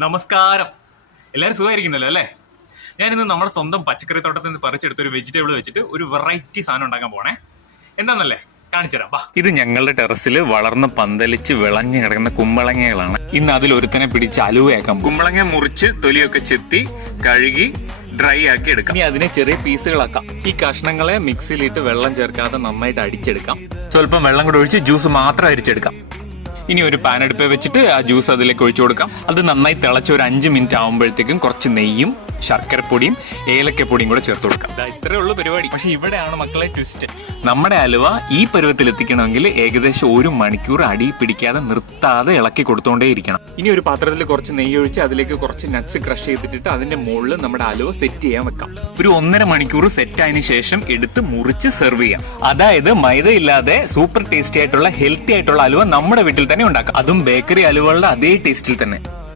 നമസ്കാരം. എല്ലാവരും സുഖമായിരിക്കുന്നല്ലോ അല്ലേ? ഞാനിന്ന് നമ്മുടെ സ്വന്തം പച്ചക്കറി തോട്ടത്തിൽ നിന്ന് പറിച്ചെടുത്ത ഒരു വെജിറ്റബിൾ വെച്ചിട്ട് ഒരു വെറൈറ്റി സാധനം ഉണ്ടാക്കാൻ പോണേ. എന്താണെന്നല്ലേ കാണിച്ചു തരാം. ഇത് ഞങ്ങളുടെ ടെറസിൽ വളർന്ന് പന്തലിച്ച് വിളഞ്ഞു കിടക്കുന്ന കുമ്പളങ്ങകളാണ്. ഇന്ന് അതിൽ ഒരുത്തനെ പിടിച്ച് അലുവയാക്കാം. കുമ്പളങ്ങ മുറിച്ച് തൊലിയൊക്കെ ചെത്തി കഴുകി ഡ്രൈ ആക്കി എടുക്കാം. ഇനി അതിനെ ചെറിയ പീസുകളാക്കാം. ഈ കഷ്ണങ്ങളെ മിക്സിയിലിട്ട് വെള്ളം ചേർക്കാതെ നന്നായിട്ട് അടിച്ചെടുക്കാം. സ്വല്പം വെള്ളം കൂടെ ഒഴിച്ച് ജ്യൂസ് മാത്രം അരിച്ചെടുക്കാം. ഇനി ഒരു പാൻ അടുപ്പ് വെച്ചിട്ട് ആ ജ്യൂസ് അതിലേക്ക് ഒഴിച്ചു കൊടുക്കാം. അത് നന്നായി തിളച്ച് ഒരു 5 മിനിറ്റ് ആകുമ്പോഴത്തേക്കും കുറച്ച് നെയ്യും ശർക്കരപ്പൊടിയും ഏലക്കപ്പൊടിയും കൂടെ ചേർത്ത് കൊടുക്കാം. ഇത്രേ ഉള്ളൂ പരിപാടി. പക്ഷെ ഇവിടെയാണ് മക്കളെ ട്വിസ്റ്റ്. നമ്മുടെ അലുവ ഈ പരുവത്തിൽ എത്തിക്കണമെങ്കിൽ ഏകദേശം 1 മണിക്കൂർ അടി പിടിക്കാതെ നിർത്താതെ ഇളക്കി കൊടുത്തോണ്ടേയിരിക്കണം. ഇനി ഒരു പാത്രത്തിൽ കുറച്ച് നെയ്യ് ഒഴിച്ച് അതിലേക്ക് കുറച്ച് നട്ട്സ് ക്രഷ് ചെയ്തിട്ട് അതിന്റെ മുകളിൽ നമ്മുടെ അലുവ സെറ്റ് ചെയ്യാൻ വെക്കാം. ഒരു 1.5 മണിക്കൂർ സെറ്റ് ആയതിനു ശേഷം എടുത്ത് മുറിച്ച് സെർവ് ചെയ്യാം. അതായത് മൈദ ഇല്ലാതെ സൂപ്പർ ടേസ്റ്റി ആയിട്ടുള്ള ഹെൽത്തി ആയിട്ടുള്ള അലുവ നമ്മുടെ വീട്ടിൽ തന്നെ ഉണ്ടാക്കാം. അതും ബേക്കറി അലുവകളുടെ അതേ ടേസ്റ്റിൽ തന്നെ.